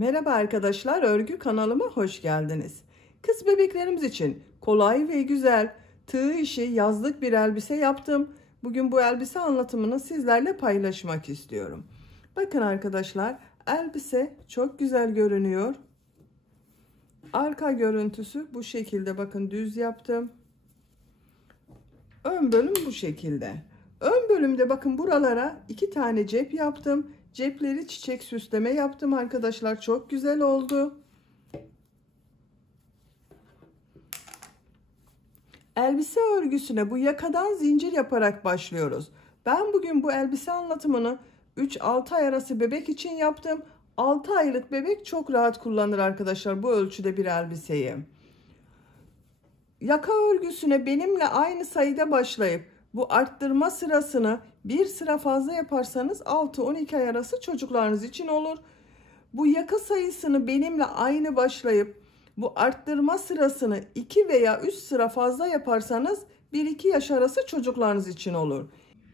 Merhaba arkadaşlar, örgü kanalıma hoş geldiniz. Kız bebeklerimiz için kolay ve güzel tığ işi yazlık bir elbise yaptım. Bugün bu elbise anlatımını sizlerle paylaşmak istiyorum. Bakın arkadaşlar, elbise çok güzel görünüyor. Arka görüntüsü bu şekilde, bakın düz yaptım. Ön bölüm bu şekilde. Ön bölümde bakın buralara 2 tane cep yaptım. Cepleri çiçek süsleme yaptım arkadaşlar. Çok güzel oldu. Elbise örgüsüne bu yakadan zincir yaparak başlıyoruz. Ben bugün bu elbise anlatımını 3-6 ay arası bebek için yaptım. 6 aylık bebek çok rahat kullanır arkadaşlar bu ölçüde bir elbiseyi. Yaka örgüsüne benimle aynı sayıda başlayıp bu arttırma sırasını bir sıra fazla yaparsanız 6-12 ay arası çocuklarınız için olur. Bu yaka sayısını benimle aynı başlayıp bu arttırma sırasını 2 veya 3 sıra fazla yaparsanız 1-2 yaş arası çocuklarınız için olur.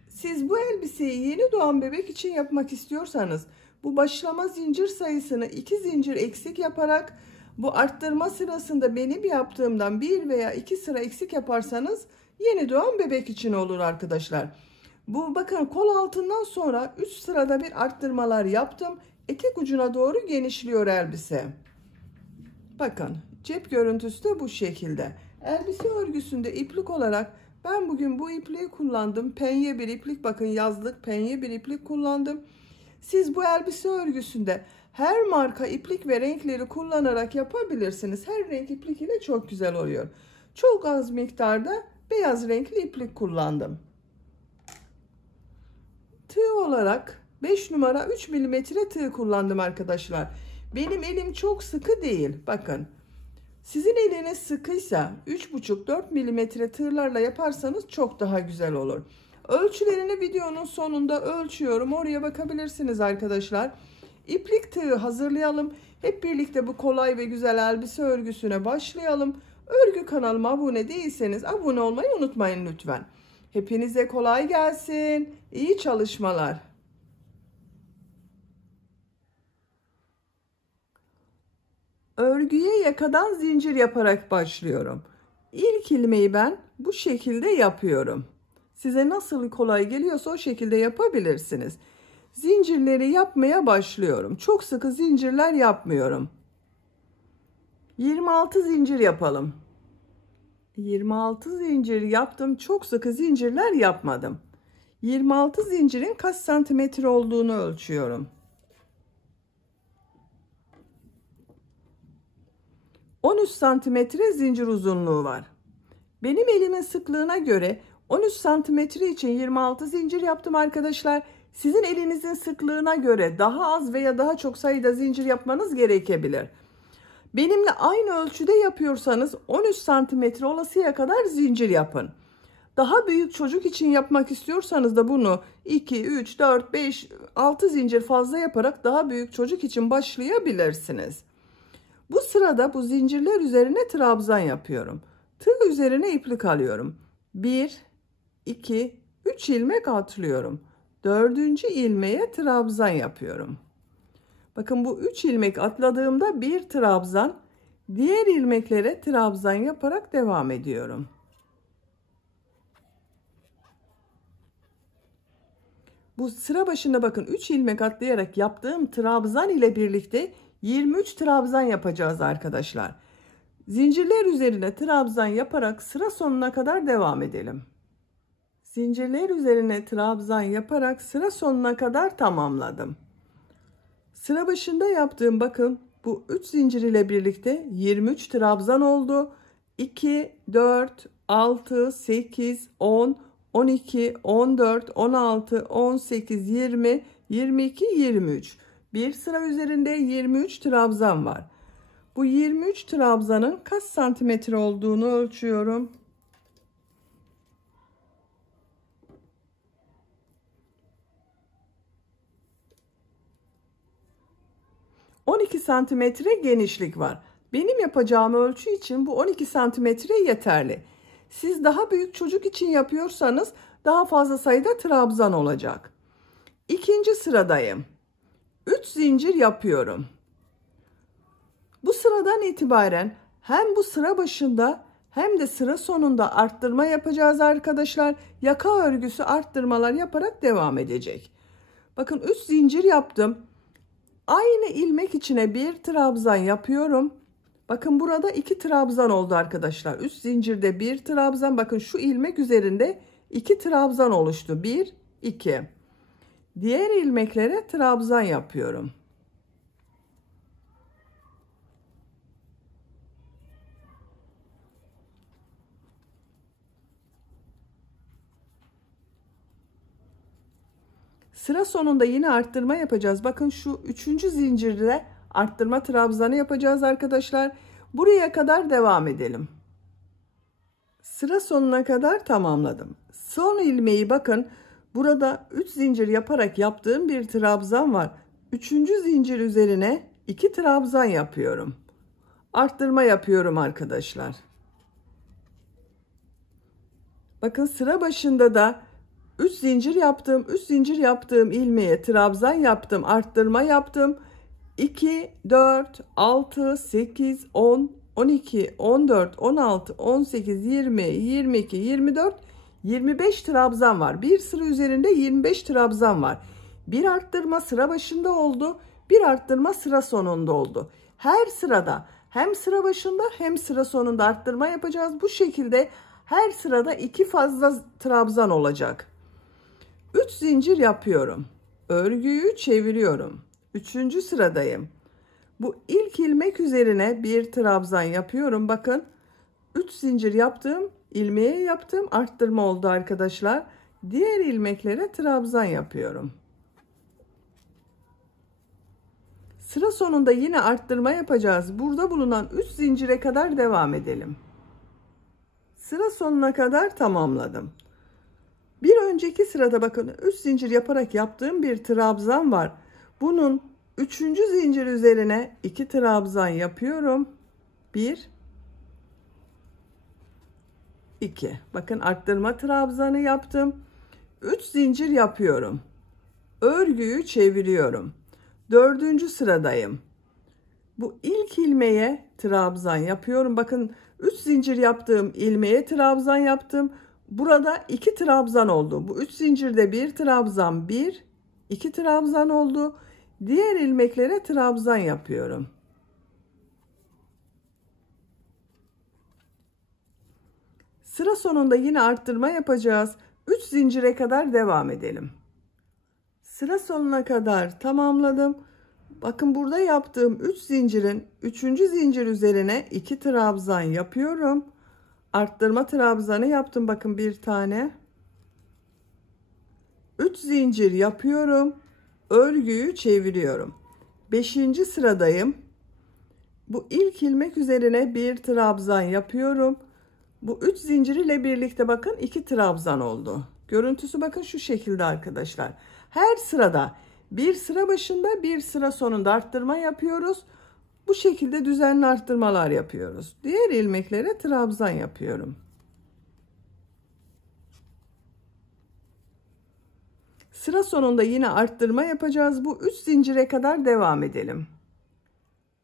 Siz bu elbiseyi yeni doğan bebek için yapmak istiyorsanız bu başlama zincir sayısını 2 zincir eksik yaparak bu arttırma sırasında benim yaptığımdan 1 veya 2 sıra eksik yaparsanız yeni doğan bebek için olur arkadaşlar. Bu bakın kol altından sonra 3 sırada bir arttırmalar yaptım. Etek ucuna doğru genişliyor elbise. Bakın cep görüntüsü de bu şekilde. Elbise örgüsünde iplik olarak ben bugün bu ipliği kullandım. Penye bir iplik, bakın yazlık penye bir iplik kullandım. Siz bu elbise örgüsünde her marka iplik ve renkleri kullanarak yapabilirsiniz. Her renk iplik ile çok güzel oluyor. Çok az miktarda beyaz renkli iplik kullandım. Tığ olarak 5 numara 3 milimetre tığ kullandım arkadaşlar. Benim elim çok sıkı değil. Bakın. Sizin eliniz sıkıysa 3,5-4 milimetre tığlarla yaparsanız çok daha güzel olur. Ölçülerini videonun sonunda ölçüyorum. Oraya bakabilirsiniz arkadaşlar. İplik tığı hazırlayalım. Hep birlikte bu kolay ve güzel elbise örgüsüne başlayalım. Örgü kanalıma abone değilseniz abone olmayı unutmayın lütfen. Hepinize kolay gelsin. İyi çalışmalar. Örgüye yakadan zincir yaparak başlıyorum. İlk ilmeği ben bu şekilde yapıyorum. Size nasıl kolay geliyorsa o şekilde yapabilirsiniz. Zincirleri yapmaya başlıyorum. Çok sıkı zincirler yapmıyorum. 26 zincir yapalım. 26 zincir yaptım. Çok sıkı zincirler yapmadım. 26 zincirin kaç santimetre olduğunu ölçüyorum. 13 santimetre zincir uzunluğu var. Benim elimin sıklığına göre 13 santimetre için 26 zincir yaptım arkadaşlar. Sizin elinizin sıklığına göre daha az veya daha çok sayıda zincir yapmanız gerekebilir. Benimle aynı ölçüde yapıyorsanız 13 santimetre olasıya kadar zincir yapın. Daha büyük çocuk için yapmak istiyorsanız da bunu 2, 3, 4, 5, 6 zincir fazla yaparak daha büyük çocuk için başlayabilirsiniz. Bu sırada bu zincirler üzerine trabzan yapıyorum. Tığ üzerine iplik alıyorum. 1, 2, 3 ilmek atlıyorum. 4. ilmeğe trabzan yapıyorum. Bakın bu 3 ilmek atladığımda bir trabzan, diğer ilmeklere trabzan yaparak devam ediyorum. Bu sıra başında bakın 3 ilmek atlayarak yaptığım trabzan ile birlikte 23 trabzan yapacağız arkadaşlar. Zincirler üzerine trabzan yaparak sıra sonuna kadar devam edelim. Zincirler üzerine trabzan yaparak sıra sonuna kadar tamamladım. Sıra başında yaptığım bakın bu 3 zincir ile birlikte 23 trabzan oldu. 2, 4, 6, 8, 10, 12, 14, 16, 18, 20, 22, 23. Bir sıra üzerinde 23 trabzan var. Bu 23 trabzanın kaç santimetre olduğunu ölçüyorum. 12 santimetre genişlik var. Benim yapacağım ölçü için bu 12 santimetre yeterli. Siz daha büyük çocuk için yapıyorsanız daha fazla sayıda trabzan olacak. İkinci sıradayım. 3 zincir yapıyorum. Bu sıradan itibaren hem bu sıra başında hem de sıra sonunda arttırma yapacağız arkadaşlar. Yaka örgüsü arttırmalar yaparak devam edecek. Bakın 3 zincir yaptım. Aynı ilmek içine bir trabzan yapıyorum. Bakın burada 2 trabzan oldu arkadaşlar. Üst zincirde bir trabzan. Bakın şu ilmek üzerinde 2 trabzan oluştu. 1, 2. Diğer ilmeklere trabzan yapıyorum. Sıra sonunda yine arttırma yapacağız. Bakın şu 3. zincirde arttırma trabzanı yapacağız arkadaşlar. Buraya kadar devam edelim. Sıra sonuna kadar tamamladım. Son ilmeği bakın burada 3 zincir yaparak yaptığım bir trabzan var. 3. zincir üzerine 2 trabzan yapıyorum. Arttırma yapıyorum arkadaşlar. Bakın sıra başında da 3 zincir yaptım. 3 zincir yaptığım ilmeğe trabzan yaptım. Arttırma yaptım. 2, 4, 6, 8, 10, 12, 14, 16, 18, 20, 22, 24, 25 trabzan var. Bir sıra üzerinde 25 trabzan var. Bir arttırma sıra başında oldu. Bir arttırma sıra sonunda oldu. Her sırada hem sıra başında hem sıra sonunda arttırma yapacağız. Bu şekilde her sırada 2 fazla trabzan olacak. 3 zincir yapıyorum. Örgüyü çeviriyorum. 3. sıradayım. Bu ilk ilmek üzerine bir trabzan yapıyorum. Bakın 3 zincir yaptım. İlmeğe yaptım. Arttırma oldu arkadaşlar. Diğer ilmeklere trabzan yapıyorum. Sıra sonunda yine arttırma yapacağız. Burada bulunan 3 zincire kadar devam edelim. Sıra sonuna kadar tamamladım. Bir önceki sırada bakın 3 zincir yaparak yaptığım bir trabzan var. Bunun 3. zincir üzerine 2 trabzan yapıyorum. 1, 2. Bakın arttırma trabzanı yaptım. 3 zincir yapıyorum. Örgüyü çeviriyorum. 4. sıradayım. Bu ilk ilmeğe trabzan yapıyorum. Bakın 3 zincir yaptığım ilmeğe trabzan yaptım. Burada 2 trabzan oldu. Bu 3 zincirde bir trabzan, 1, 2 trabzan oldu. Diğer ilmeklere trabzan yapıyorum. Sıra sonunda yine arttırma yapacağız. 3 zincire kadar devam edelim. Sıra sonuna kadar tamamladım. Bakın burada yaptığım 3 zincirin 3. zincir üzerine 2 trabzan yapıyorum. Arttırma trabzanı yaptım. Bakın bir tane. 3 zincir yapıyorum. Örgüyü çeviriyorum. 5. sıradayım. Bu ilk ilmek üzerine bir trabzan yapıyorum. Bu 3 zincir ile birlikte bakın 2 trabzan oldu. Görüntüsü bakın şu şekilde arkadaşlar. Her sırada bir sıra başında bir sıra sonunda arttırma yapıyoruz. Bu şekilde düzenli arttırmalar yapıyoruz. Diğer ilmeklere trabzan yapıyorum. Sıra sonunda yine arttırma yapacağız. Bu 3 zincire kadar devam edelim.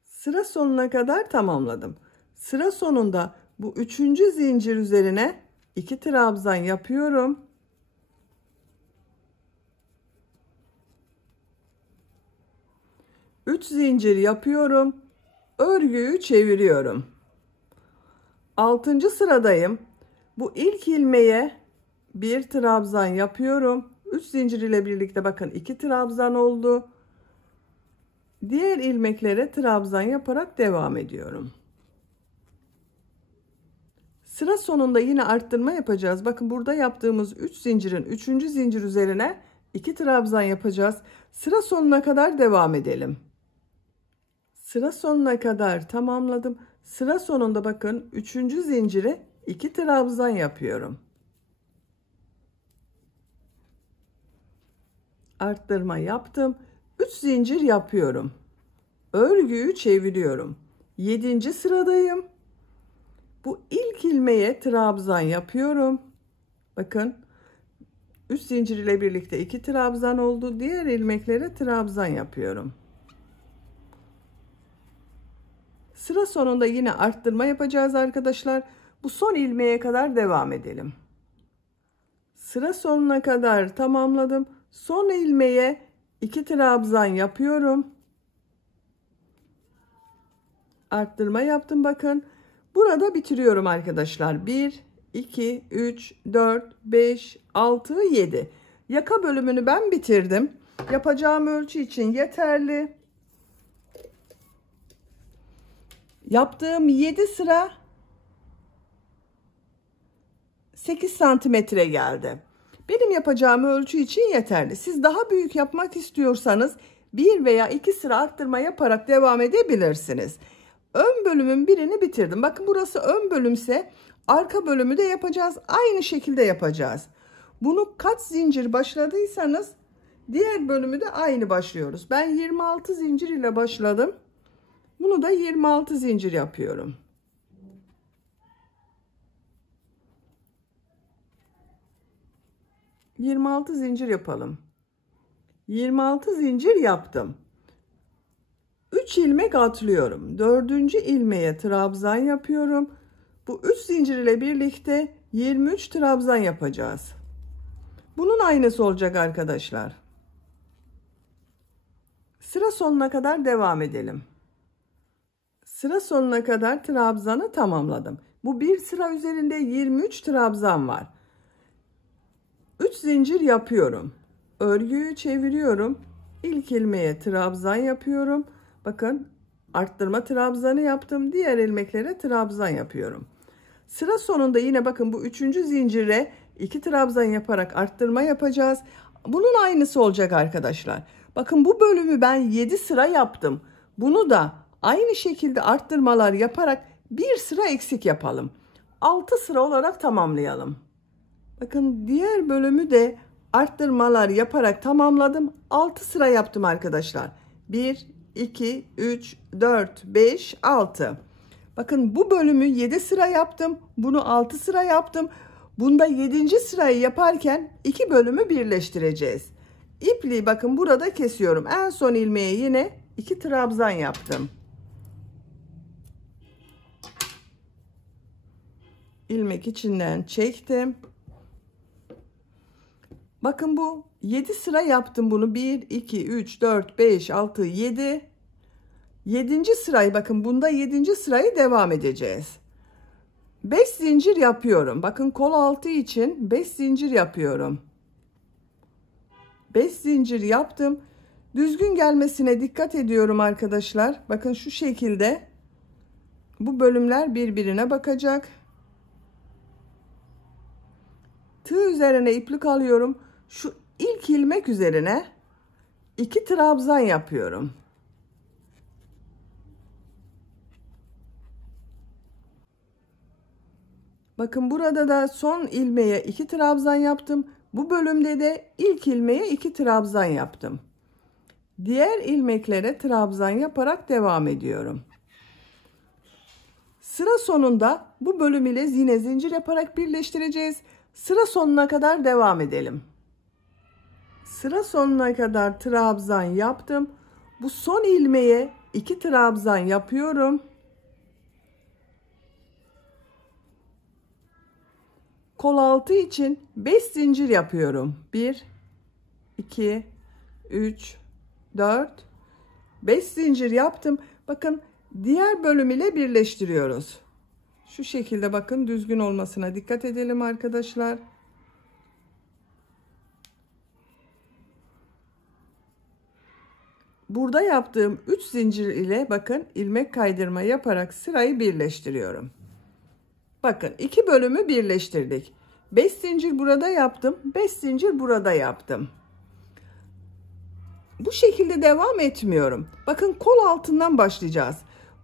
Sıra sonuna kadar tamamladım. Sıra sonunda bu 3. zincir üzerine 2 trabzan yapıyorum. Üç zincir yapıyorum. Örgüyü çeviriyorum. 6. sıradayım. Bu ilk ilmeğe bir trabzan yapıyorum. 3 zincir ile birlikte bakın 2 trabzan oldu. Diğer ilmeklere trabzan yaparak devam ediyorum. Sıra sonunda yine arttırma yapacağız. Bakın burada yaptığımız 3 zincirin 3. zincir üzerine 2 trabzan yapacağız. Sıra sonuna kadar devam edelim. Sıra sonuna kadar tamamladım. Sıra sonunda bakın 3. zincire 2 trabzan yapıyorum. Arttırma yaptım. 3 zincir yapıyorum. Örgüyü çeviriyorum. 7. sıradayım. Bu ilk ilmeğe trabzan yapıyorum. Bakın 3 zincir ile birlikte 2 trabzan oldu. Diğer ilmeklere trabzan yapıyorum. Sıra sonunda yine arttırma yapacağız arkadaşlar. Bu son ilmeğe kadar devam edelim. Sıra sonuna kadar tamamladım. Son ilmeğe 2 trabzan yapıyorum. Arttırma yaptım bakın. Burada bitiriyorum arkadaşlar. 1, 2, 3, 4, 5, 6, 7. Yaka bölümünü ben bitirdim. Yapacağım ölçü için yeterli. Yaptığım 7 sıra 8 santimetre geldi. Benim yapacağım ölçü için yeterli. Siz daha büyük yapmak istiyorsanız 1 veya 2 sıra arttırma yaparak devam edebilirsiniz. Ön bölümün birini bitirdim. Bakın burası ön bölümse arka bölümü de yapacağız. Aynı şekilde yapacağız. Bunu kaç zincir başladıysanız diğer bölümü de aynı başlıyoruz. Ben 26 zincir ile başladım. Bunu da 26 zincir yapıyorum. ...26 zincir yapalım. 26 zincir yaptım. 3 ilmek atlıyorum. 4. ilmeğe trabzan yapıyorum. Bu 3 zincir ile birlikte 23 trabzan yapacağız. Bunun aynısı olacak arkadaşlar. Sıra sonuna kadar devam edelim. Sıra sonuna kadar trabzanı tamamladım. Bu bir sıra üzerinde 23 trabzan var. 3 zincir yapıyorum. Örgüyü çeviriyorum. İlk ilmeğe trabzan yapıyorum. Bakın arttırma trabzanı yaptım. Diğer ilmeklere trabzan yapıyorum. Sıra sonunda yine bakın bu 3. zincire 2 trabzan yaparak arttırma yapacağız. Bunun aynısı olacak arkadaşlar. Bakın bu bölümü ben 7 sıra yaptım. Bunu da aynı şekilde arttırmalar yaparak bir sıra eksik yapalım. 6 sıra olarak tamamlayalım. Bakın diğer bölümü de arttırmalar yaparak tamamladım. 6 sıra yaptım arkadaşlar. 1, 2, 3, 4, 5, 6. Bakın bu bölümü 7 sıra yaptım. Bunu 6 sıra yaptım. Bunda 7. sırayı yaparken 2 bölümü birleştireceğiz. İpliği bakın burada kesiyorum. En son ilmeğe yine 2 trabzan yaptım. İlmek içinden çektim. Bakın bu 7 sıra yaptım bunu. 1, 2, 3, 4, 5, 6, 7. 7. sırayı bakın bunda 7. sırayı devam edeceğiz. 5 zincir yapıyorum. Bakın kol altı için 5 zincir yapıyorum. 5 zincir yaptım. Düzgün gelmesine dikkat ediyorum arkadaşlar. Bakın şu şekilde bu bölümler birbirine bakacak. Tığ üzerine iplik alıyorum. Şu ilk ilmek üzerine 2 trabzan yapıyorum. Bakın burada da son ilmeğe 2 trabzan yaptım. Bu bölümde de ilk ilmeğe 2 trabzan yaptım. Diğer ilmeklere trabzan yaparak devam ediyorum. Sıra sonunda bu bölüm ile yine zincir yaparak birleştireceğiz. Sıra sonuna kadar devam edelim. Sıra sonuna kadar trabzan yaptım. Bu son ilmeğe 2 trabzan yapıyorum. Kol altı için 5 zincir yapıyorum. 1, 2, 3, 4, 5 zincir yaptım. Bakın diğer bölüm ile birleştiriyoruz. Şu şekilde bakın düzgün olmasına dikkat edelim arkadaşlar. Burada yaptığım 3 zincir ile bakın ilmek kaydırma yaparak sırayı birleştiriyorum. Bakın 2 bölümü birleştirdik. 5 zincir burada yaptım. 5 zincir burada yaptım. Bu şekilde devam etmiyorum. Bakın kol altından başlayacağız.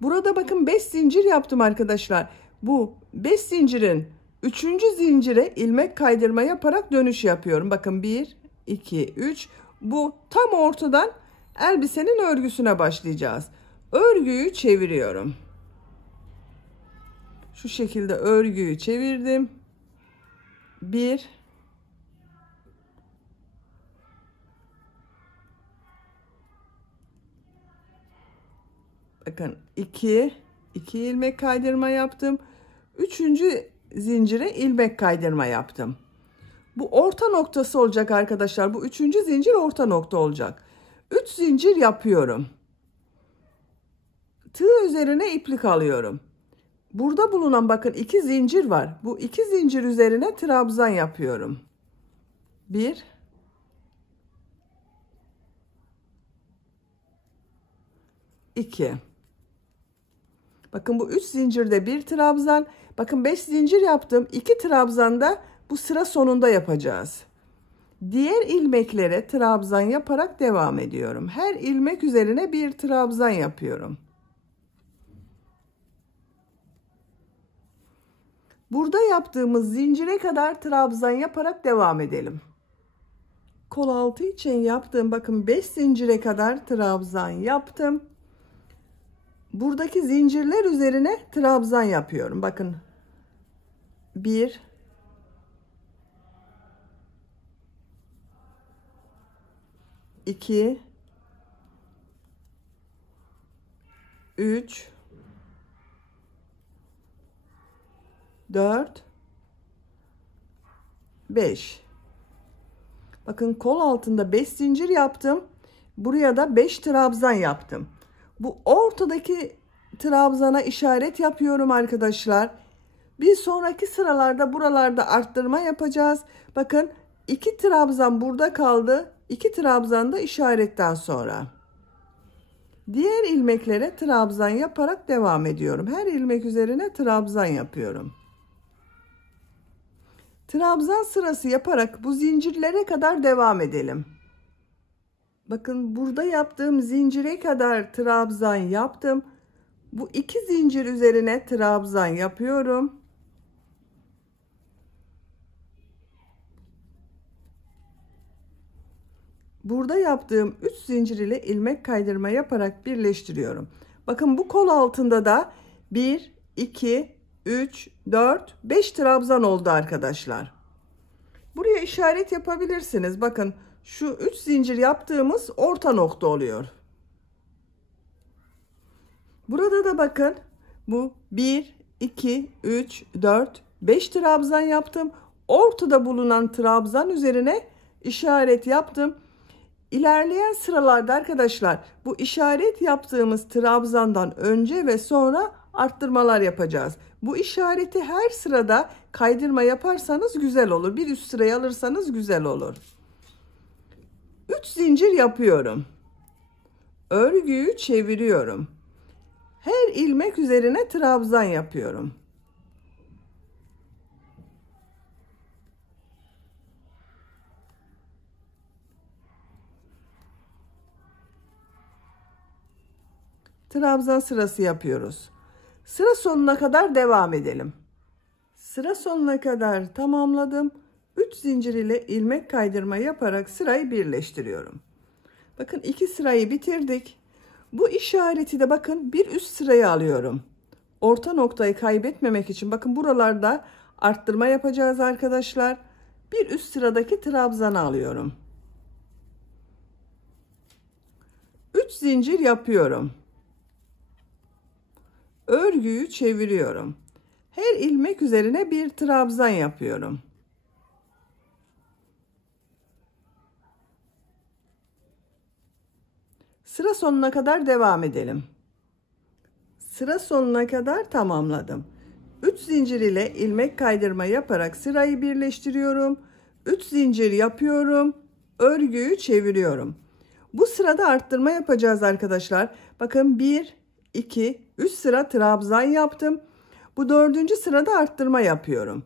Burada bakın 5 zincir yaptım arkadaşlar. Bu 5 zincirin 3. zincire ilmek kaydırma yaparak dönüş yapıyorum. Bakın 1, 2, 3. Bu tam ortadan elbisenin örgüsüne başlayacağız. Örgüyü çeviriyorum. Şu şekilde örgüyü çevirdim. 1, bakın 2, 2 ilmek kaydırma yaptım. 3. zincire ilmek kaydırma yaptım. Bu orta noktası olacak arkadaşlar. Bu 3. zincir orta nokta olacak. 3 zincir yapıyorum. Tığ üzerine iplik alıyorum. Burada bulunan bakın 2 zincir var. Bu 2 zincir üzerine trabzan yapıyorum. 1 2. Bakın bu 3 zincirde bir trabzan. Bakın 5 zincir yaptım. 2 trabzan da bu sıra sonunda yapacağız. Diğer ilmeklere trabzan yaparak devam ediyorum. Her ilmek üzerine bir trabzan yapıyorum. Burada yaptığımız zincire kadar trabzan yaparak devam edelim. Kol altı için yaptığım bakın 5 zincire kadar trabzan yaptım. Buradaki zincirler üzerine trabzan yapıyorum. Bakın 1 2 3 4 5. Bakın kol altında 5 zincir yaptım. Buraya da 5 trabzan yaptım. Bu ortadaki trabzana işaret yapıyorum arkadaşlar. Bir sonraki sıralarda buralarda arttırma yapacağız. Bakın 2 trabzan burada kaldı. 2 trabzan da işaretten sonra. Diğer ilmeklere trabzan yaparak devam ediyorum. Her ilmek üzerine trabzan yapıyorum. Trabzan sırası yaparak bu zincirlere kadar devam edelim. Bakın burada yaptığım zincire kadar trabzan yaptım. Bu 2 zincir üzerine trabzan yapıyorum. Burada yaptığım 3 zincir ile ilmek kaydırma yaparak birleştiriyorum. Bakın bu kol altında da 1 2 3 4 5 trabzan oldu arkadaşlar. Buraya işaret yapabilirsiniz. Bakın şu 3 zincir yaptığımız orta nokta oluyor. Burada da bakın bu 1 2 3 4 5 trabzan yaptım. Ortada bulunan trabzan üzerine işaret yaptım. İlerleyen sıralarda arkadaşlar bu işaret yaptığımız trabzandan önce ve sonra arttırmalar yapacağız. Bu işareti her sırada kaydırma yaparsanız güzel olur. Bir üst sıraya alırsanız güzel olur. 3 zincir yapıyorum. Örgüyü çeviriyorum. Her ilmek üzerine trabzan yapıyorum. Trabzan sırası yapıyoruz. Sıra sonuna kadar devam edelim. Sıra sonuna kadar tamamladım. 3 zincir ile ilmek kaydırma yaparak sırayı birleştiriyorum. Bakın 2 sırayı bitirdik. Bu işareti de bakın bir üst sıraya alıyorum. Orta noktayı kaybetmemek için bakın buralarda arttırma yapacağız arkadaşlar. Bir üst sıradaki trabzanı alıyorum. 3 zincir yapıyorum. Örgüyü çeviriyorum. Her ilmek üzerine bir trabzan yapıyorum. Sıra sonuna kadar devam edelim. Sıra sonuna kadar tamamladım. 3 zincir ile ilmek kaydırma yaparak sırayı birleştiriyorum. 3 zincir yapıyorum. Örgüyü çeviriyorum. Bu sırada arttırma yapacağız arkadaşlar. Bakın 1 2 3 sıra trabzan yaptım. Bu 4. sırada arttırma yapıyorum.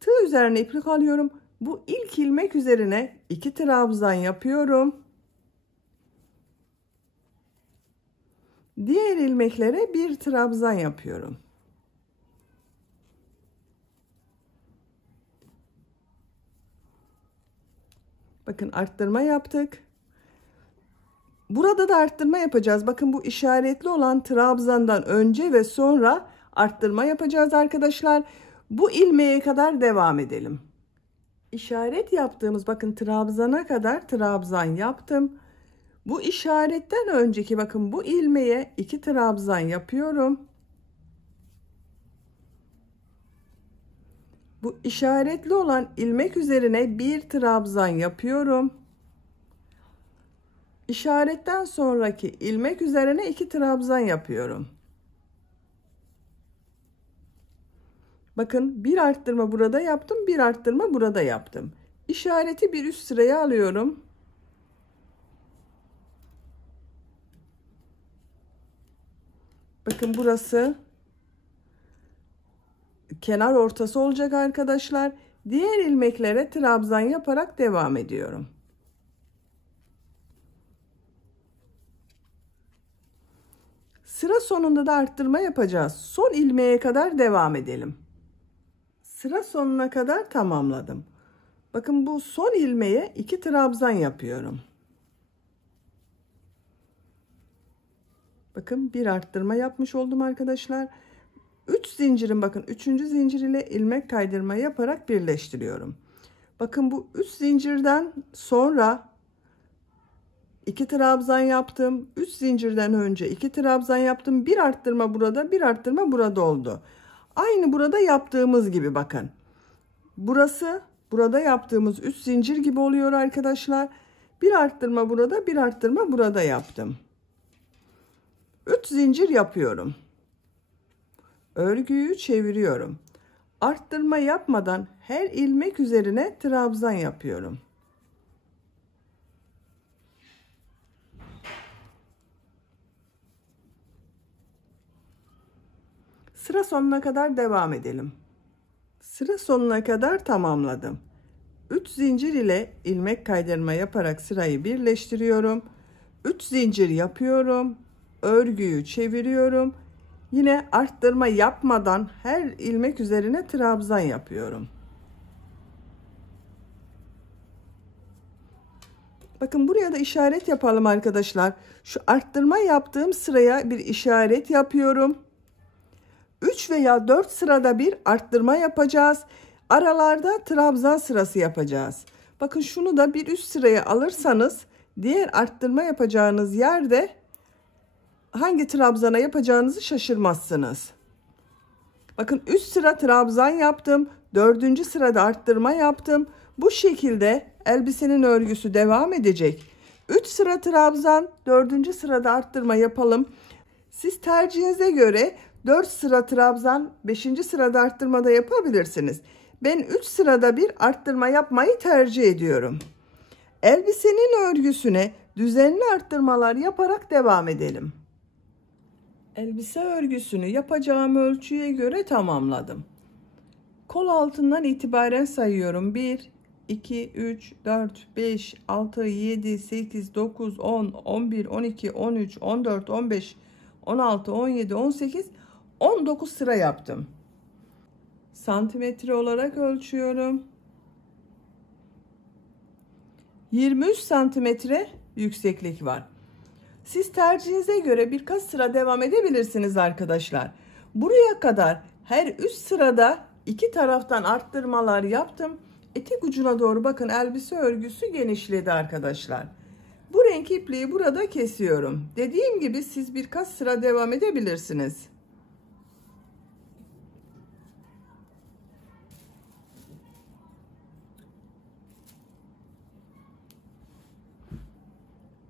Tığ üzerine iplik alıyorum. Bu ilk ilmek üzerine 2 trabzan yapıyorum. Diğer ilmeklere bir trabzan yapıyorum. Bakın arttırma yaptık. Burada da arttırma yapacağız. Bakın bu işaretli olan trabzandan önce ve sonra arttırma yapacağız arkadaşlar. Bu ilmeğe kadar devam edelim. İşaret yaptığımız bakın trabzana kadar trabzan yaptım. Bu işaretten önceki bakın bu ilmeğe 2 trabzan yapıyorum. Bu işaretli olan ilmek üzerine bir trabzan yapıyorum. İşaretten sonraki ilmek üzerine 2 trabzan yapıyorum. Bakın bir arttırma burada yaptım, bir arttırma burada yaptım. İşareti bir üst sıraya alıyorum. Bakın burası kenar ortası olacak arkadaşlar. Diğer ilmeklere trabzan yaparak devam ediyorum. Sıra sonunda da arttırma yapacağız. Son ilmeğe kadar devam edelim. Sıra sonuna kadar tamamladım. Bakın bu son ilmeğe 2 trabzan yapıyorum. Bakın bir arttırma yapmış oldum arkadaşlar. 3 zincirin bakın 3. zincir ile ilmek kaydırma yaparak birleştiriyorum. Bakın bu 3 zincirden sonra 2 trabzan yaptım. 3 zincirden önce 2 trabzan yaptım. Bir arttırma burada, bir arttırma burada oldu. Aynı burada yaptığımız gibi bakın. Burası burada yaptığımız 3 zincir gibi oluyor arkadaşlar. Bir arttırma burada, bir arttırma burada yaptım. 3 zincir yapıyorum. Örgüyü çeviriyorum. Arttırma yapmadan her ilmek üzerine trabzan yapıyorum. Sıra sonuna kadar devam edelim. Sıra sonuna kadar tamamladım. 3 zincir ile ilmek kaydırma yaparak sırayı birleştiriyorum. 3 zincir yapıyorum. Örgüyü çeviriyorum. Yine arttırma yapmadan her ilmek üzerine trabzan yapıyorum. Bakın buraya da işaret yapalım arkadaşlar. Şu arttırma yaptığım sıraya bir işaret yapıyorum. 3 veya 4 sırada bir arttırma yapacağız. Aralarda trabzan sırası yapacağız. Bakın şunu da bir üst sıraya alırsanız diğer arttırma yapacağınız yerde hangi trabzana yapacağınızı şaşırmazsınız. Bakın üst sıra trabzan yaptım. 4. sırada arttırma yaptım. Bu şekilde elbisenin örgüsü devam edecek. 3 sıra trabzan, 4. sırada arttırma yapalım. Siz tercihinize göre 4 sıra trabzan, 5. sırada arttırma da yapabilirsiniz. Ben 3 sırada bir arttırma yapmayı tercih ediyorum. Elbisenin örgüsüne düzenli arttırmalar yaparak devam edelim. Elbise örgüsünü yapacağım ölçüye göre tamamladım. Kol altından itibaren sayıyorum. 1, 2, 3, 4, 5, 6, 7, 8, 9, 10, 11, 12, 13, 14, 15, 16, 17, 18, 19 sıra yaptım. Santimetre olarak ölçüyorum. 23 santimetre yükseklik var. Siz tercihinize göre birkaç sıra devam edebilirsiniz arkadaşlar. Buraya kadar her üst sırada 2 taraftan arttırmalar yaptım. Etek ucuna doğru bakın elbise örgüsü genişledi arkadaşlar. Bu renk ipliği burada kesiyorum. Dediğim gibi siz birkaç sıra devam edebilirsiniz.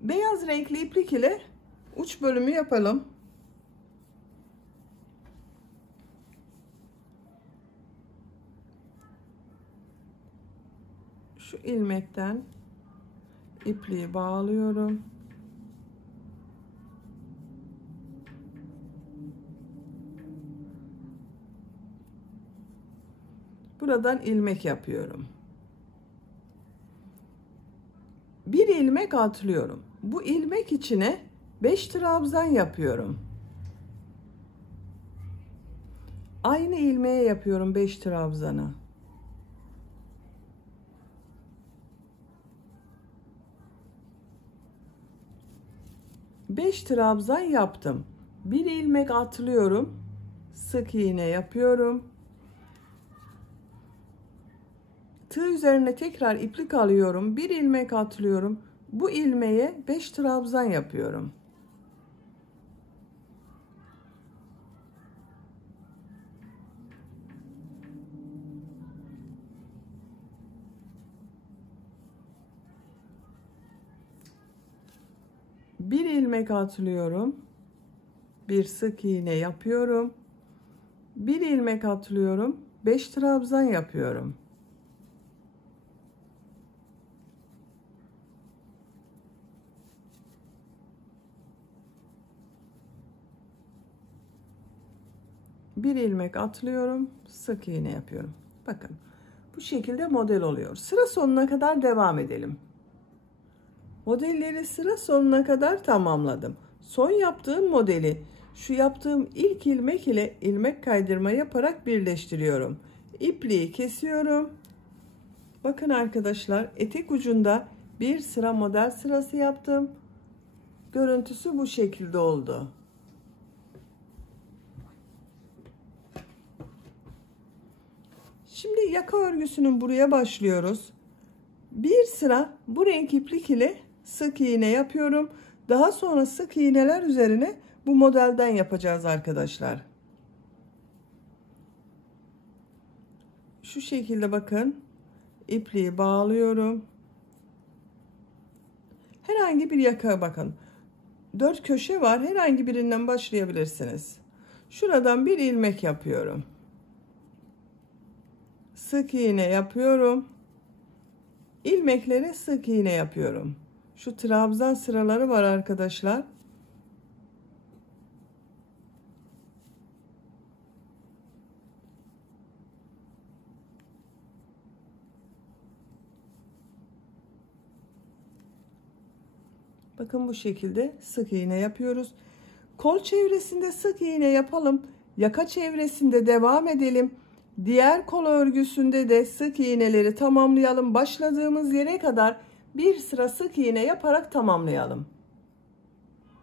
Beyaz renkli iplik ile uç bölümü yapalım. Şu ilmekten ipliği bağlıyorum. Buradan ilmek yapıyorum. Bir ilmek atlıyorum. Bu ilmek içine 5 trabzan yapıyorum. Aynı ilmeğe yapıyorum 5 trabzanı. Beş trabzan yaptım. Bir ilmek atlıyorum. Sık iğne yapıyorum. Tığ üzerine tekrar iplik alıyorum. Bir ilmek atlıyorum. Bu ilmeğe 5 trabzan yapıyorum. Bir ilmek atlıyorum. Bir sık iğne yapıyorum. Bir ilmek atlıyorum. 5 trabzan yapıyorum. Bir ilmek atlıyorum, sık iğne yapıyorum. Bakın bu şekilde model oluyor. Sıra sonuna kadar devam edelim. Modelleri sıra sonuna kadar tamamladım. Son yaptığım modeli şu yaptığım ilk ilmek ile ilmek kaydırma yaparak birleştiriyorum. İpliği kesiyorum. Bakın arkadaşlar, etek ucunda bir sıra model sırası yaptım. Görüntüsü bu şekilde oldu. Şimdi yaka örgüsünün buraya başlıyoruz. Bir sıra bu renk iplik ile sık iğne yapıyorum. Daha sonra sık iğneler üzerine bu modelden yapacağız arkadaşlar. Şu şekilde bakın. İpliği bağlıyorum. Herhangi bir yaka bakın. 4 köşe var. Herhangi birinden başlayabilirsiniz. Şuradan bir ilmek yapıyorum. Sık iğne yapıyorum. İlmeklere sık iğne yapıyorum. Şu trabzan sıraları var arkadaşlar. Bakın bu şekilde sık iğne yapıyoruz. Kol çevresinde sık iğne yapalım. Yaka çevresinde devam edelim. Diğer kol örgüsünde de sık iğneleri tamamlayalım. Başladığımız yere kadar bir sıra sık iğne yaparak tamamlayalım.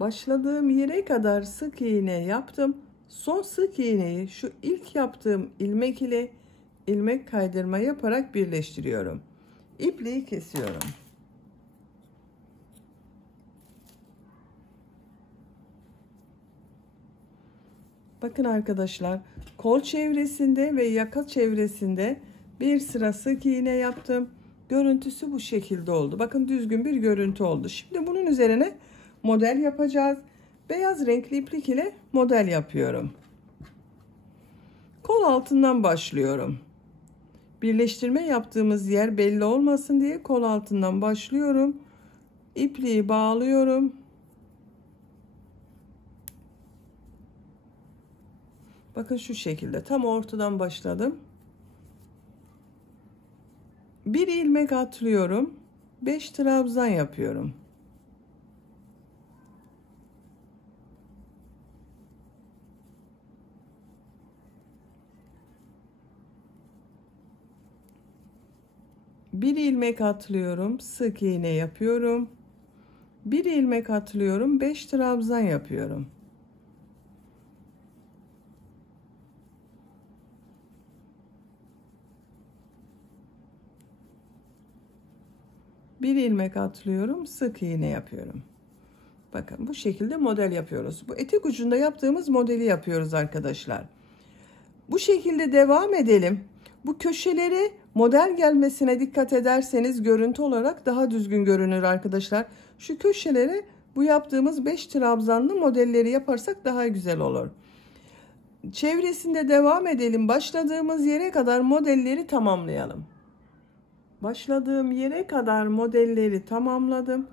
Başladığım yere kadar sık iğne yaptım. Son sık iğneyi şu ilk yaptığım ilmek ile ilmek kaydırma yaparak birleştiriyorum. İpliği kesiyorum. Bakın arkadaşlar, kol çevresinde ve yaka çevresinde bir sıra sık iğne yaptım. Görüntüsü bu şekilde oldu. Bakın düzgün bir görüntü oldu. Şimdi bunun üzerine model yapacağız. Beyaz renkli iplik ile model yapıyorum. Kol altından başlıyorum. Birleştirme yaptığımız yer belli olmasın diye kol altından başlıyorum. İpliği bağlıyorum. Bakın şu şekilde tam ortadan başladım. Bir ilmek atlıyorum. 5 trabzan yapıyorum. Bir ilmek atlıyorum. Sık iğne yapıyorum. Bir ilmek atlıyorum. 5 trabzan yapıyorum. Bir ilmek atlıyorum, sık iğne yapıyorum. Bakın bu şekilde model yapıyoruz. Bu etek ucunda yaptığımız modeli yapıyoruz arkadaşlar. Bu şekilde devam edelim. Bu köşelere model gelmesine dikkat ederseniz görüntü olarak daha düzgün görünür arkadaşlar. Şu köşelere bu yaptığımız 5 trabzanlı modelleri yaparsak daha güzel olur. Çevresinde devam edelim. Başladığımız yere kadar modelleri tamamlayalım. Başladığım yere kadar modelleri tamamladım.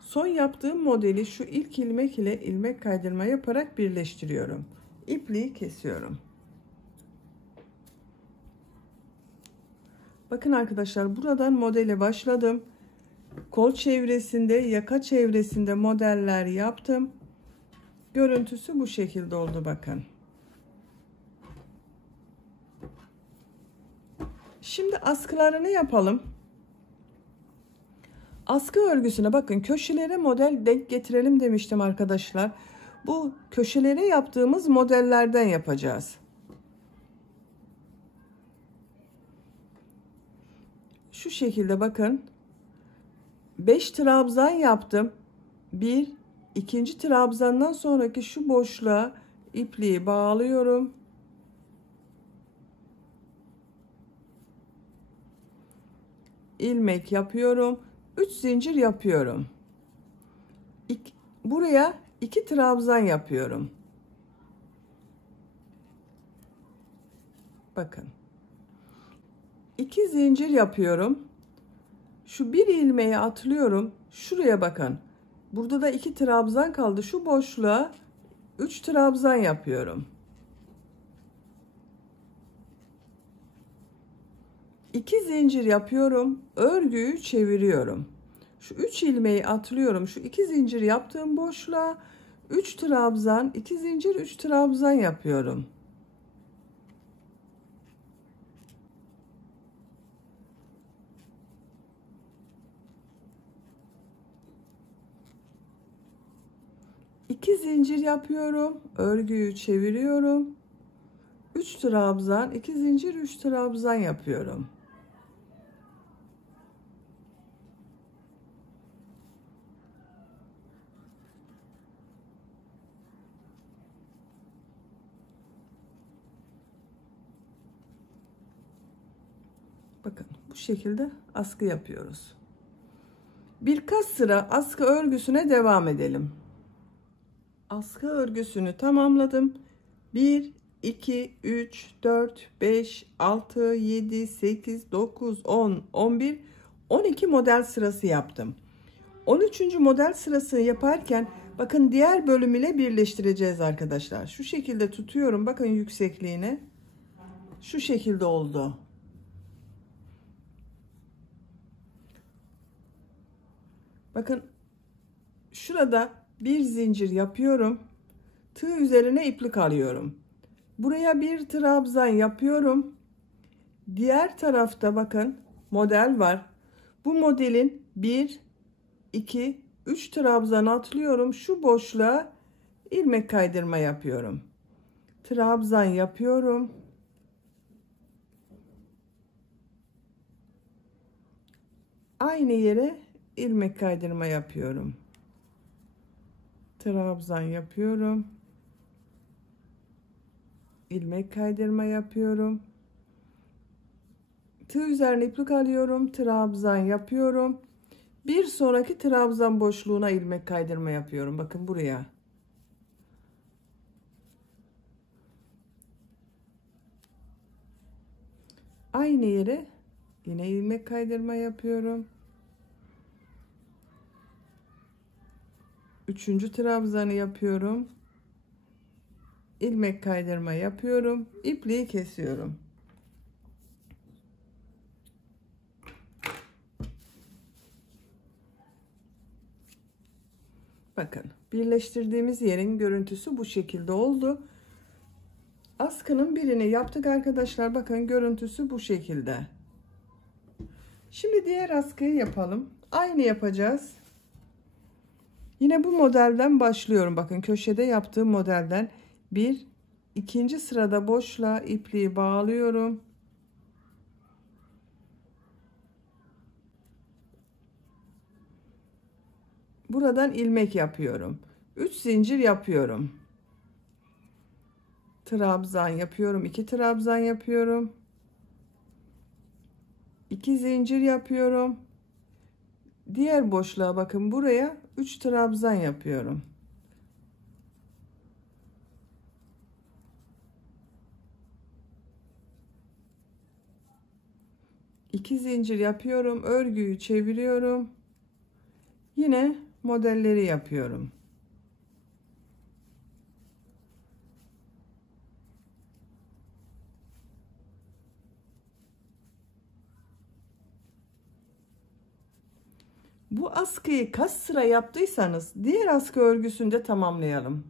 Son yaptığım modeli şu ilk ilmek ile ilmek kaydırma yaparak birleştiriyorum. İpliği kesiyorum. Bakın arkadaşlar, buradan modele başladım. Kol çevresinde, yaka çevresinde modeller yaptım. Görüntüsü bu şekilde oldu bakın. Şimdi askılarını yapalım. Askı örgüsüne bakın, köşelere model denk getirelim demiştim arkadaşlar. Bu köşelere yaptığımız modellerden yapacağız. Şu şekilde bakın. 5 trabzan yaptım. Bir, ikinci trabzandan sonraki şu boşluğa ipliği bağlıyorum. İlmek yapıyorum. 3 zincir yapıyorum. Buraya 2 trabzan yapıyorum. Bakın. 2 zincir yapıyorum. Şu bir ilmeği atlıyorum. Şuraya bakın. Burada da 2 trabzan kaldı. Şu boşluğa 3 trabzan yapıyorum. 2 zincir yapıyorum. Örgüyü çeviriyorum. Şu 3 ilmeği atlıyorum. Şu 2 zincir yaptığım boşluğa 3 trabzan, 2 zincir, 3 trabzan yapıyorum. İki zincir yapıyorum. Örgüyü çeviriyorum. 3 trabzan, 2 zincir, 3 trabzan yapıyorum. Bakın bu şekilde askı yapıyoruz. Birkaç sıra askı örgüsüne devam edelim. Askı örgüsünü tamamladım. 1, 2, 3, 4, 5, 6, 7, 8, 9, 10, 11, 12 model sırası yaptım. 13. model sırası yaparken bakın diğer bölüm ile birleştireceğiz arkadaşlar. Şu şekilde tutuyorum. Bakın yüksekliğine. Şu şekilde oldu. Bakın şurada bir zincir yapıyorum. Tığ üzerine iplik alıyorum. Buraya bir trabzan yapıyorum. Diğer tarafta bakın model var. Bu modelin 1, 2, 3 trabzan atlıyorum. Şu boşluğa ilmek kaydırma yapıyorum. Trabzan yapıyorum. Aynı yere ilmek kaydırma yapıyorum. Trabzan yapıyorum. İlmek kaydırma yapıyorum. Tığ üzerine iplik alıyorum. Trabzan yapıyorum. Bir sonraki trabzan boşluğuna ilmek kaydırma yapıyorum. Bakın buraya. Aynı yere yine ilmek kaydırma yapıyorum. Üçüncü trabzanı yapıyorum. İlmek kaydırma yapıyorum. İpliği kesiyorum. Bakın birleştirdiğimiz yerin görüntüsü bu şekilde oldu. Askının birini yaptık arkadaşlar. Bakın görüntüsü bu şekilde. Şimdi diğer askıyı yapalım. Aynı yapacağız. Yine bu modelden başlıyorum. Bakın köşede yaptığım modelden ikinci sırada boşluğa ipliği bağlıyorum. Buradan ilmek yapıyorum. 3 zincir yapıyorum. Trabzan yapıyorum. 2 trabzan yapıyorum. 2 zincir yapıyorum. Diğer boşluğa bakın buraya 3 trabzan yapıyorum. İki zincir yapıyorum. Örgüyü çeviriyorum. Yine modelleri yapıyorum. Bu askıyı kaç sıra yaptıysanız diğer askı örgüsünde tamamlayalım.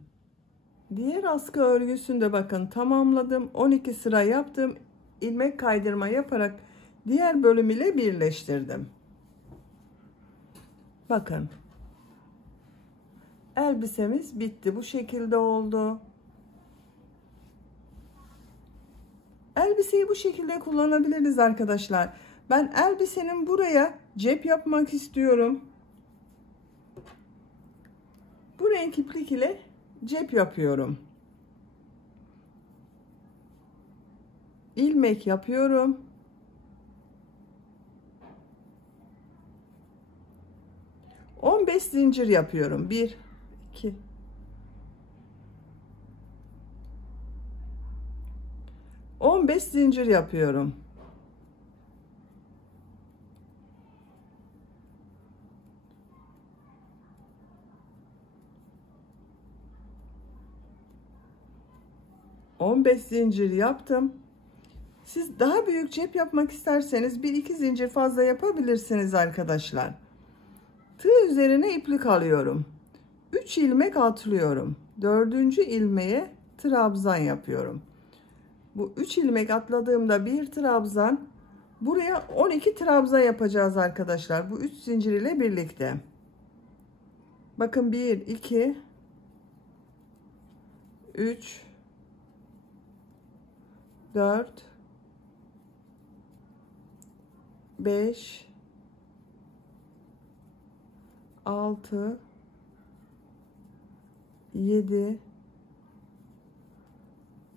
Diğer askı örgüsünde bakın tamamladım. 12 sıra yaptım. İlmek kaydırma yaparak diğer bölüm ile birleştirdim. Bakın. Elbisemiz bitti. Bu şekilde oldu. Elbiseyi bu şekilde kullanabiliriz arkadaşlar. Ben elbisenin buraya cep yapmak istiyorum. Bu renk iplik ile cep yapıyorum. İlmek yapıyorum. On 15 zincir yapıyorum. 1, 2 15 zincir yapıyorum. On beş zincir yaptım. Siz daha büyük cep yapmak isterseniz 1-2 zincir fazla yapabilirsiniz arkadaşlar. Tığ üzerine iplik alıyorum. 3 ilmek atlıyorum. 4. ilmeğe trabzan yapıyorum. Bu 3 ilmek atladığımda bir trabzan, buraya 12 trabzan yapacağız arkadaşlar. Bu 3 zincir ile birlikte. Bakın 1 2 3 4 5 6 7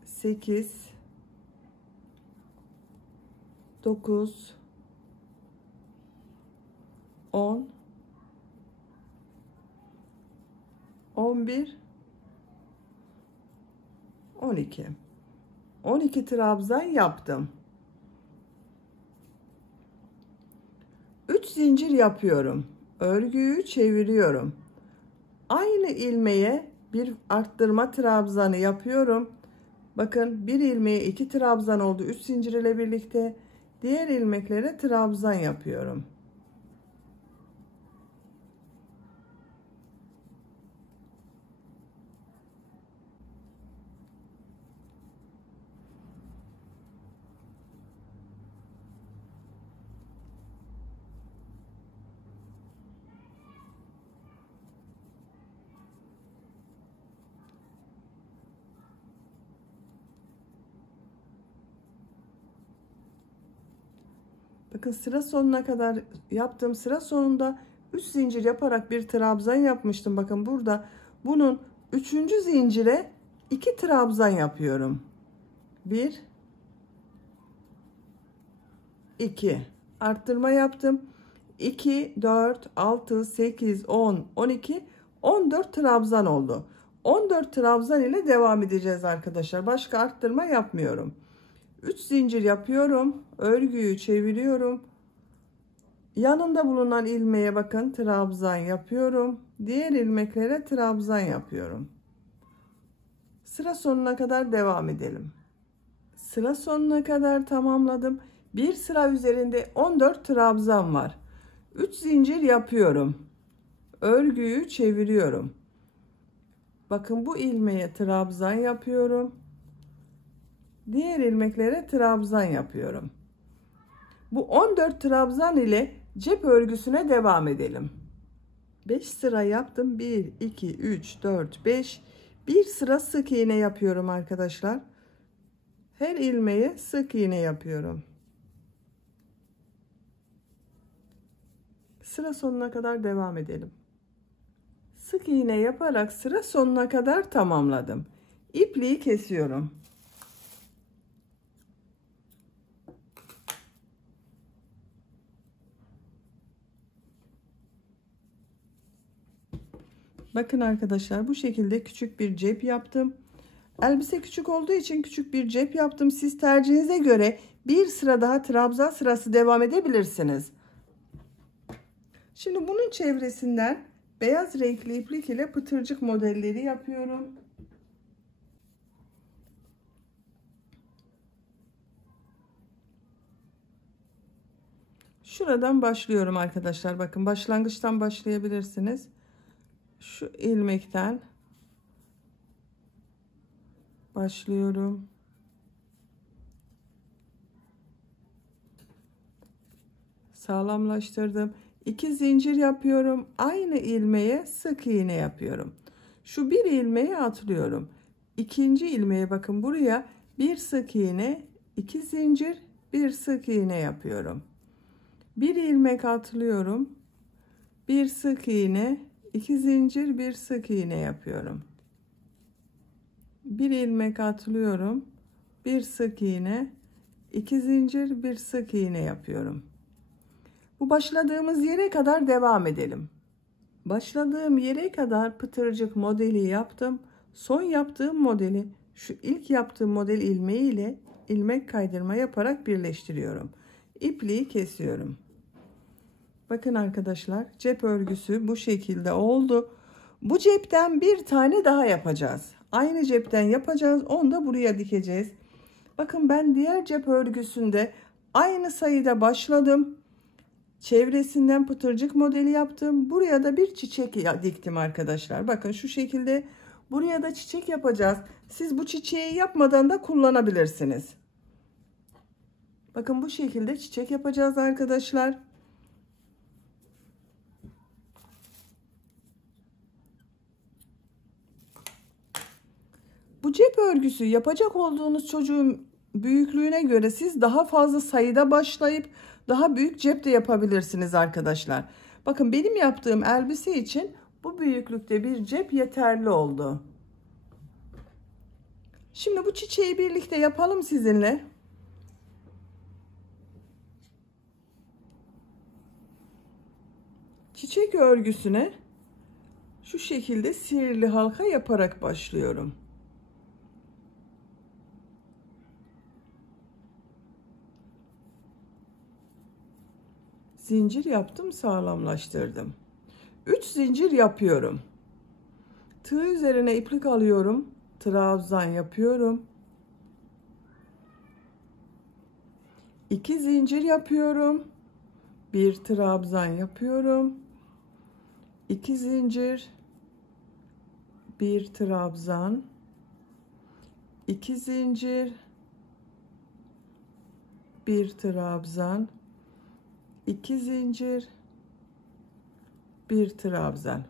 8 9 10 11 12 12 trabzan yaptım. 3 zincir yapıyorum. Örgüyü çeviriyorum. Aynı ilmeğe bir arttırma trabzanı yapıyorum. Bakın bir ilmeğe 2 trabzan oldu 3 zincir ile birlikte. Diğer ilmeklere trabzan yapıyorum. Bakın sıra sonuna kadar yaptım. Sıra sonunda 3 zincir yaparak bir trabzan yapmıştım. Bakın burada bunun 3. zincire 2 trabzan yapıyorum. 1 2 arttırma yaptım. 2 4 6 8 10 12 14 trabzan oldu. 14 trabzan ile devam edeceğiz arkadaşlar. Başka arttırma yapmıyorum. 3 zincir yapıyorum. Örgüyü çeviriyorum. Yanında bulunan ilmeğe bakın trabzan yapıyorum. Diğer ilmeklere trabzan yapıyorum. Sıra sonuna kadar devam edelim. Sıra sonuna kadar tamamladım. Bir sıra üzerinde 14 trabzan var. 3 zincir yapıyorum. Örgüyü çeviriyorum. Bakın bu ilmeğe trabzan yapıyorum. Diğer ilmeklere trabzan yapıyorum. Bu 14 trabzan ile cep örgüsüne devam edelim. 5 sıra yaptım. 1 2 3 4 5. Bir sıra sık iğne yapıyorum arkadaşlar. Her ilmeğe sık iğne yapıyorum. Sıra sonuna kadar devam edelim. Sık iğne yaparak sıra sonuna kadar tamamladım. İpliği kesiyorum. Bakın arkadaşlar bu şekilde küçük bir cep yaptım. Elbise küçük olduğu için küçük bir cep yaptım. Siz tercihinize göre bir sıra daha trabzan sırası devam edebilirsiniz. Şimdi bunun çevresinden beyaz renkli iplik ile pıtırcık modelleri yapıyorum. Şuradan başlıyorum arkadaşlar. Bakın başlangıçtan başlayabilirsiniz. Şu ilmekten başlıyorum. Sağlamlaştırdım. 2 zincir yapıyorum. Aynı ilmeğe sık iğne yapıyorum. Şu bir ilmeği atlıyorum. İkinci ilmeğe bakın buraya bir sık iğne, 2 zincir, bir sık iğne yapıyorum. Bir ilmek atlıyorum. Bir sık iğne, 2 zincir, bir sık iğne yapıyorum. Bir ilmek atlıyorum. Bir sık iğne, 2 zincir, bir sık iğne yapıyorum. Bu başladığımız yere kadar devam edelim. Başladığım yere kadar pıtırcık modeli yaptım. Son yaptığım modeli şu ilk yaptığım model ilmeği ile ilmek kaydırma yaparak birleştiriyorum. İpliği kesiyorum. Bakın arkadaşlar, cep örgüsü bu şekilde oldu. Bu cepten bir tane daha yapacağız. Aynı cepten yapacağız. Onu da buraya dikeceğiz. Bakın ben diğer cep örgüsünde aynı sayıda başladım. Çevresinden pıtırcık modeli yaptım. Buraya da bir çiçek diktim arkadaşlar. Bakın şu şekilde buraya da çiçek yapacağız. Siz bu çiçeği yapmadan da kullanabilirsiniz. Bakın bu şekilde çiçek yapacağız arkadaşlar. Bu cep örgüsü yapacak olduğunuz çocuğun büyüklüğüne göre siz daha fazla sayıda başlayıp daha büyük cep de yapabilirsiniz arkadaşlar. Bakın benim yaptığım elbise için bu büyüklükte bir cep yeterli oldu. Şimdi bu çiçeği birlikte yapalım sizinle. Çiçek örgüsüne şu şekilde sihirli halka yaparak başlıyorum. Zincir yaptım, sağlamlaştırdım. 3 zincir yapıyorum. Tığ üzerine iplik alıyorum. Trabzan yapıyorum. 2 zincir yapıyorum. 1 trabzan yapıyorum. 2 zincir, 1 trabzan, 2 zincir, 1 trabzan, 2 zincir, 1 trabzan.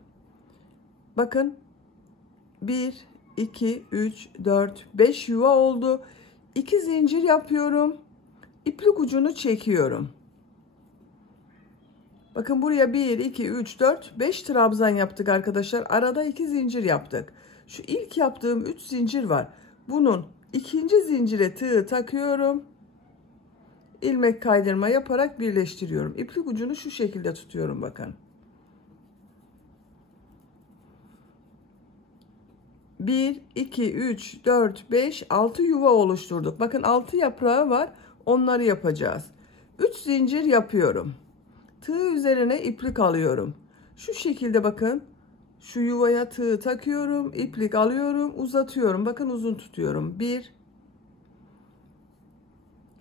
Bakın 1 2 3 4 5 yuva oldu. 2 zincir yapıyorum. İplik ucunu çekiyorum. Bakın buraya 1 2 3 4 5 trabzan yaptık arkadaşlar. Arada 2 zincir yaptık. Şu ilk yaptığım 3 zincir var. Bunun ikinci zincire tığ takıyorum. İlmek kaydırma yaparak birleştiriyorum. İplik ucunu şu şekilde tutuyorum bakın. 1 2 3 4 5 6 yuva oluşturduk. Bakın 6 yaprağı var. Onları yapacağız. 3 zincir yapıyorum. Tığ üzerine iplik alıyorum. Şu şekilde bakın. Şu yuvaya tığ takıyorum. İplik alıyorum. Uzatıyorum. Bakın uzun tutuyorum. 1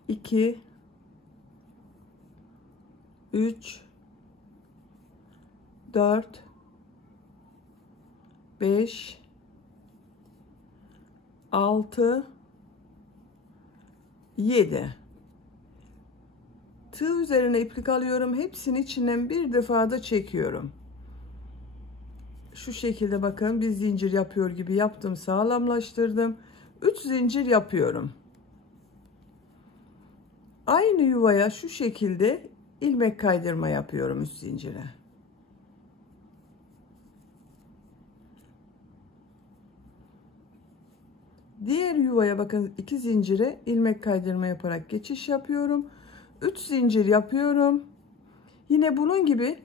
2 3 4 5 6 7. Tığ üzerine iplik alıyorum. Hepsini içinden bir defa da çekiyorum. Şu şekilde bakın bir zincir yapıyor gibi yaptım, sağlamlaştırdım. 3 zincir yapıyorum. Aynı yuvaya şu şekilde ilmek kaydırma yapıyorum 3 zincire. Diğer yuvaya bakın 2 zincire ilmek kaydırma yaparak geçiş yapıyorum. 3 zincir yapıyorum. Yine bunun gibi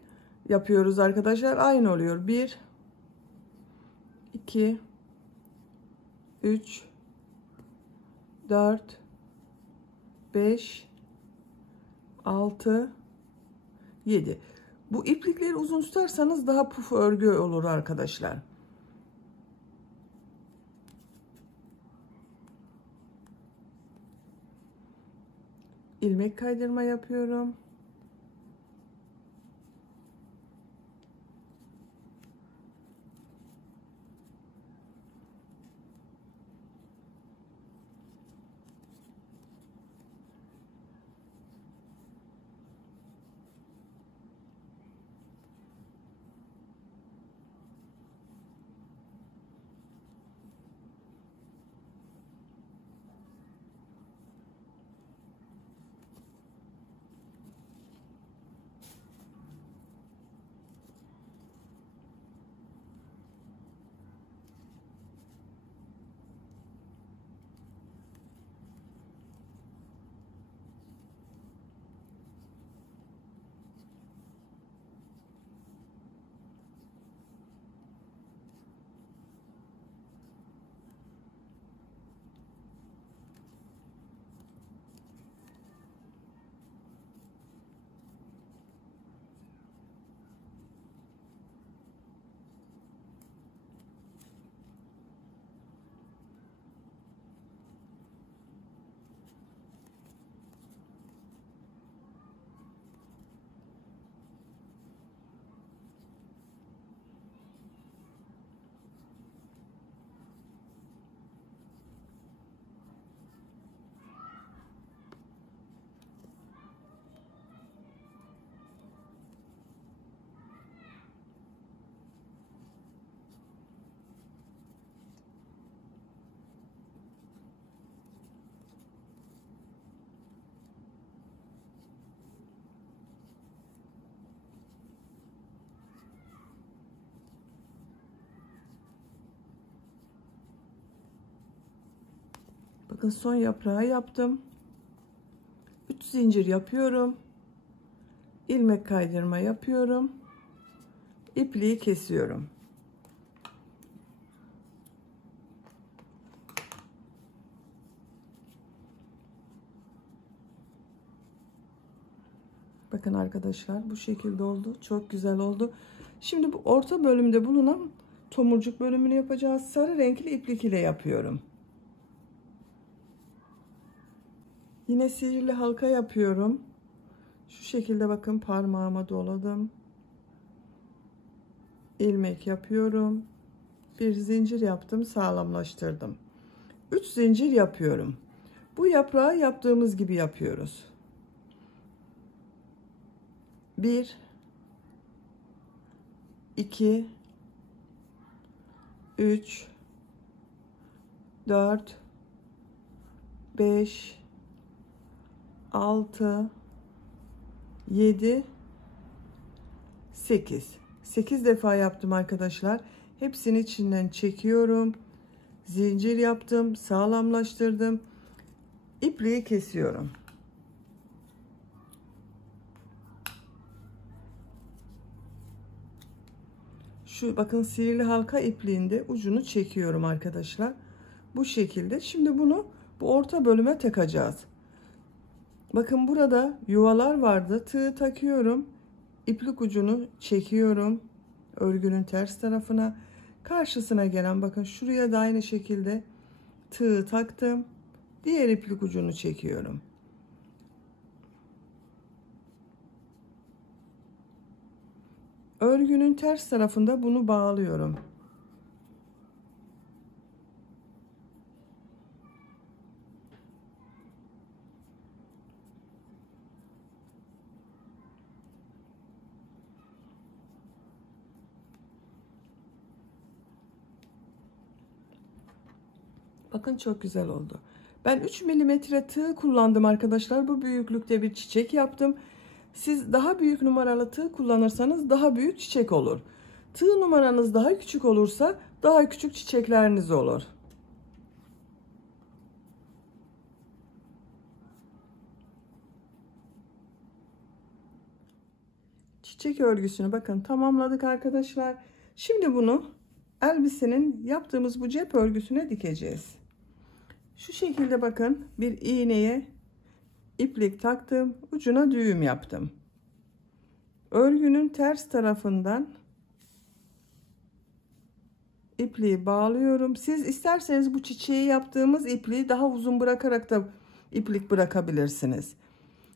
yapıyoruz arkadaşlar. Aynı oluyor. 1 2 3 4 5 6 7. Bu iplikleri uzun tutarsanız daha puf örgü olur arkadaşlar. İlmek kaydırma yapıyorum. Bakın son yaprağı yaptım. 3 zincir yapıyorum. İlmek kaydırma yapıyorum. İpliği kesiyorum. Bakın arkadaşlar, bu şekilde oldu. Çok güzel oldu. Şimdi bu orta bölümde bulunan tomurcuk bölümünü yapacağız. Sarı renkli iplik ile yapıyorum. Yine sihirli halka yapıyorum. Şu şekilde bakın, parmağıma doladım. İlmek yapıyorum. Bir zincir yaptım, sağlamlaştırdım. 3 zincir yapıyorum. Bu yaprağı yaptığımız gibi yapıyoruz. 1 2 3 4 5 6 7 8 defa yaptım arkadaşlar. Hepsini içinden çekiyorum. Zincir yaptım, sağlamlaştırdım. İpliği kesiyorum. Şu bakın, sihirli halka ipliğinde ucunu çekiyorum arkadaşlar. Bu şekilde. Şimdi bunu bu orta bölüme takacağız. Bakın, burada yuvalar vardı. Tığ takıyorum. İplik ucunu çekiyorum. Örgünün ters tarafına. Karşısına gelen, bakın şuraya da aynı şekilde tığ taktım. Diğer iplik ucunu çekiyorum. Örgünün ters tarafında bunu bağlıyorum. Bakın, çok güzel oldu. Ben 3 milimetre tığ kullandım arkadaşlar. Bu büyüklükte bir çiçek yaptım. Siz daha büyük numaralı tığ kullanırsanız daha büyük çiçek olur. Tığ numaranız daha küçük olursa daha küçük çiçekleriniz olur. Çiçek örgüsünü bakın tamamladık arkadaşlar. Şimdi bunu elbisenin yaptığımız bu cep örgüsüne dikeceğiz. Şu şekilde bakın, bir iğneye iplik taktım, ucuna düğüm yaptım. Örgünün ters tarafından ipliği bağlıyorum. Siz isterseniz bu çiçeği yaptığımız ipliği daha uzun bırakarak da iplik bırakabilirsiniz.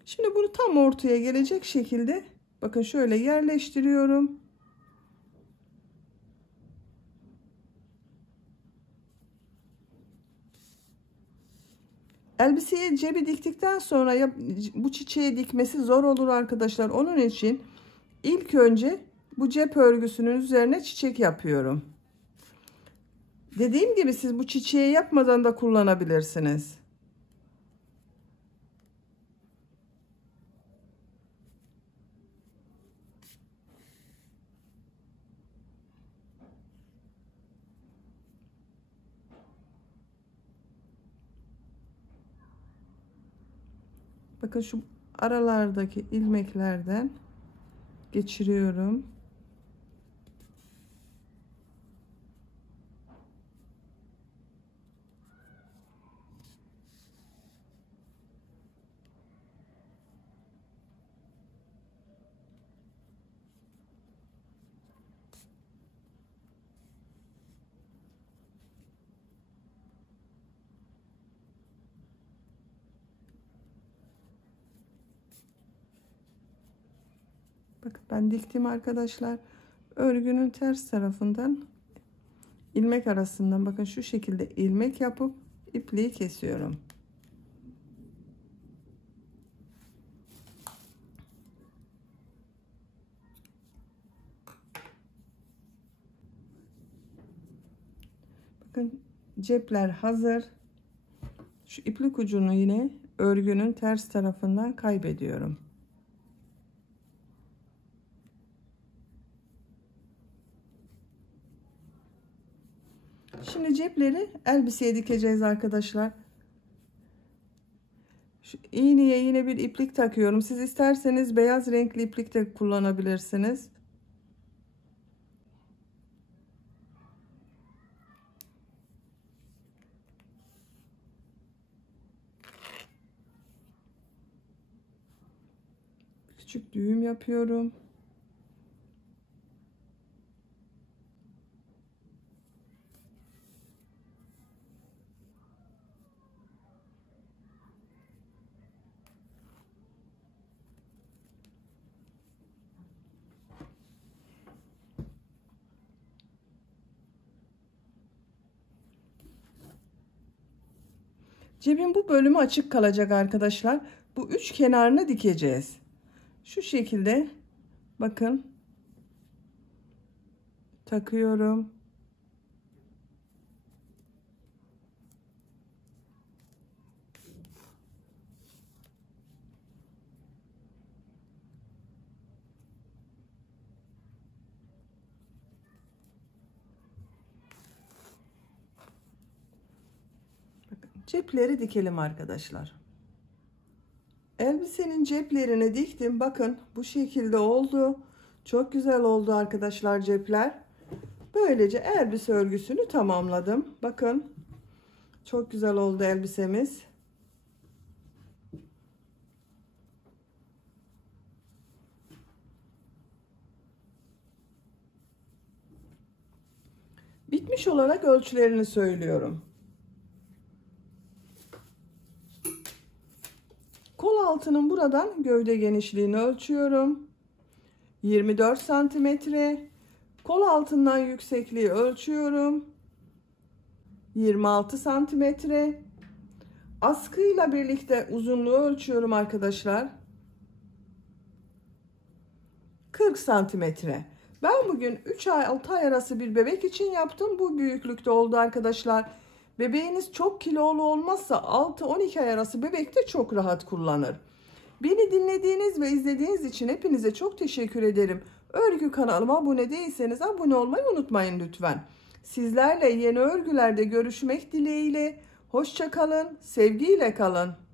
Şimdi bunu tam ortaya gelecek şekilde bakın şöyle yerleştiriyorum. Elbiseye cebi diktikten sonra bu çiçeği dikmesi zor olur arkadaşlar. Onun için ilk önce bu cep örgüsünün üzerine çiçek yapıyorum. Dediğim gibi siz bu çiçeği yapmadan da kullanabilirsiniz. Bakın şu aralardaki ilmeklerden geçiriyorum. Bakın ben diktim arkadaşlar. Örgünün ters tarafından ilmek arasından bakın şu şekilde ilmek yapıp ipliği kesiyorum. Bakın cepler hazır. Şu iplik ucunu yine örgünün ters tarafından kaybediyorum. Şimdi cepleri elbiseye dikeceğiz arkadaşlar. Şu iğneye yine bir iplik takıyorum. Siz isterseniz beyaz renkli iplik de kullanabilirsiniz. Küçük düğüm yapıyorum. Cebin bu bölümü açık kalacak arkadaşlar. Bu üç kenarını dikeceğiz. Şu şekilde bakın takıyorum. Bakın, cepleri dikelim arkadaşlar. Elbisenin ceplerini diktim. Bakın bu şekilde oldu. Çok güzel oldu arkadaşlar cepler. Böylece elbise örgüsünü tamamladım. Bakın çok güzel oldu elbisemiz. Bitmiş olarak ölçülerini söylüyorum. Kol altının buradan gövde genişliğini ölçüyorum. 24 santimetre. Kol altından yüksekliği ölçüyorum. 26 santimetre. Askıyla birlikte uzunluğu ölçüyorum arkadaşlar. 40 santimetre. Ben bugün 3 ay 6 ay arası bir bebek için yaptım. Bu büyüklükte oldu arkadaşlar. Bebeğiniz çok kilolu olmazsa 6-12 ay arası bebek de çok rahat kullanır. Beni dinlediğiniz ve izlediğiniz için hepinize çok teşekkür ederim. Örgü kanalıma abone değilseniz abone olmayı unutmayın lütfen. Sizlerle yeni örgülerde görüşmek dileğiyle. Hoşça kalın, sevgiyle kalın.